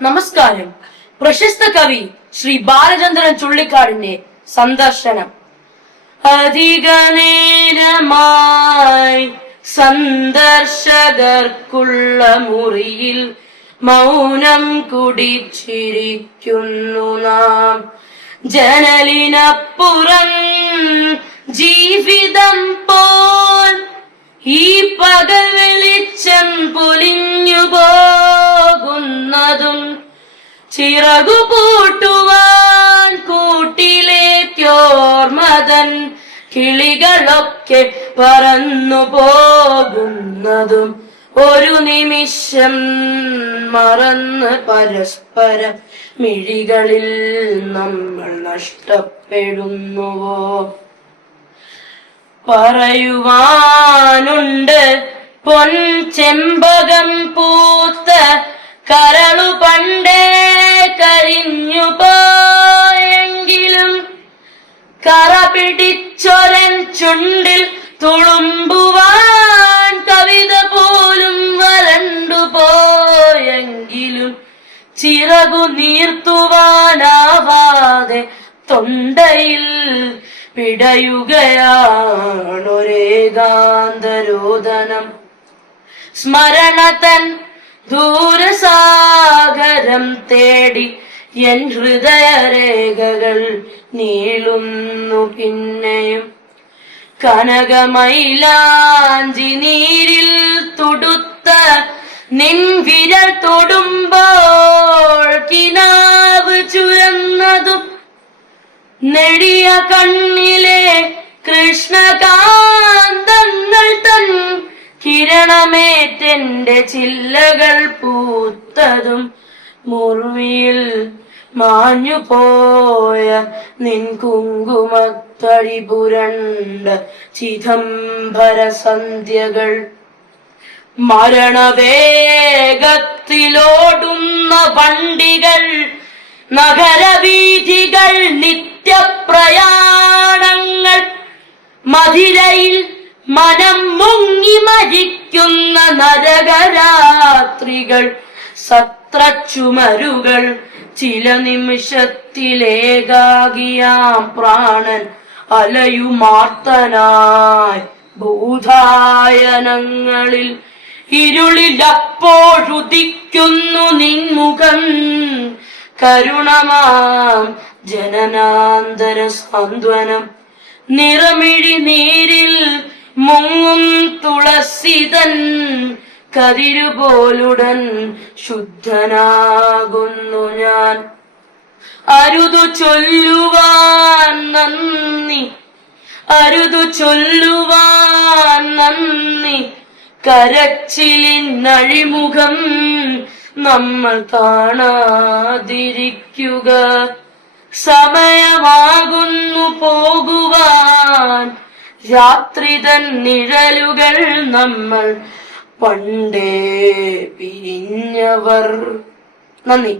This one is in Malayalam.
നമസ്കാരം. പ്രശസ്ത കവി ശ്രീ ബാലചന്ദ്രൻ ചുള്ളിക്കാടിന്റെ സന്ദർശനം. അധിക നേരമായി സന്ദർശകർക്കുള്ള മുറിയിൽ മൗനം കുടിച്ചിരിക്കുന്നു നാം. ജനലിനപ്പുറം ജീവിതം പോൽ ഈ പകൽ വെളിച്ചം പൊലിഞ്ഞു പോകുന്നതും ചിറകു പൂട്ടുവാൻ കൂട്ടിലേക്കോർമതൻ കിളികളൊക്കെ പറന്നു പോകുന്നതും ഒരു നിമിഷം മറന്ന് പരസ്പരം മിഴികളിൽ നമ്മൾ നഷ്ടപ്പെടുന്നുവോ? പറയുവാനുണ്ട് പൊൻചെമ്പകം പൂത്ത കരളു പണ്ടേ കരിഞ്ഞു പോയെങ്കിലും കറ പിടിച്ചൊരൻ ചുണ്ടിൽ തുളുമ്പുവാൻ കവിത പോലും വരണ്ടു പോയെങ്കിലും ചിറകു നീർത്തുവാനാവാതെ തൊണ്ടയിൽ പിടയുകയാണൊരേകാന്തരോദനം. സ്മരണ തൻ ദൂരസാഗരം തേടി എൻ ഹൃദയരേഖകൾ നീളുന്നു പിന്നെയും. കനകമൈലാഞ്ചി നീരിൽ തുടുത്ത നിൻ വിരൽ തൊടുമ്പോൾ കിനാവ് ചുരന്നതും നെടിയ കണ്ണിലെ കൃഷ്ണകാന്തങ്ങൾ തൻ കിരണമേറ്റെന്റെ ചില്ലകൾ പൂത്തതും മുറിയിൽ മാഞ്ഞുപോയ നിൻ കുങ്കുമത്തടി പുരണ്ട ചിദംബര സന്ധ്യകൾ. മരണവേഗത്തിലോടുന്ന വണ്ടികൾ, നഗരവീഥികൾ, നിത്യപ്രയാണങ്ങൾ, മധിരയിൽ മനം മുങ്ങി മരിക്കുന്ന നരകരാത്രികൾ, സത്രച്ചുമരുകൾ, ചില നിമിഷത്തിലേകാകിയാം പ്രാണൻ അലയുമാർത്തനായി ഭൂതായനങ്ങളിൽ. ഇരുളിലപ്പോഴുദിക്കുന്നു നിൻമുഖം, കരുണമാം ജനനാന്തര സാന്ത്വനം. നിറമിഴി നീരിൽ മുങ്ങും തുളസിതൻ കതിരുപോലുടൻ ശുദ്ധനാകുന്നു ഞാൻ. അരുതു ചൊല്ലുവാൻ നന്ദി, അരുതു ചൊല്ലുവാൻ നന്ദി, കരച്ചിലിനഴിമുഖം നമ്മൾ കാണാതിരിക്കുക. സമയമാകുന്നു പോകുവാൻ, രാത്രിതൻ നിഴലുകൾ നമ്മൾ പണ്ടേ പിരിഞ്ഞവർ. നന്ദി.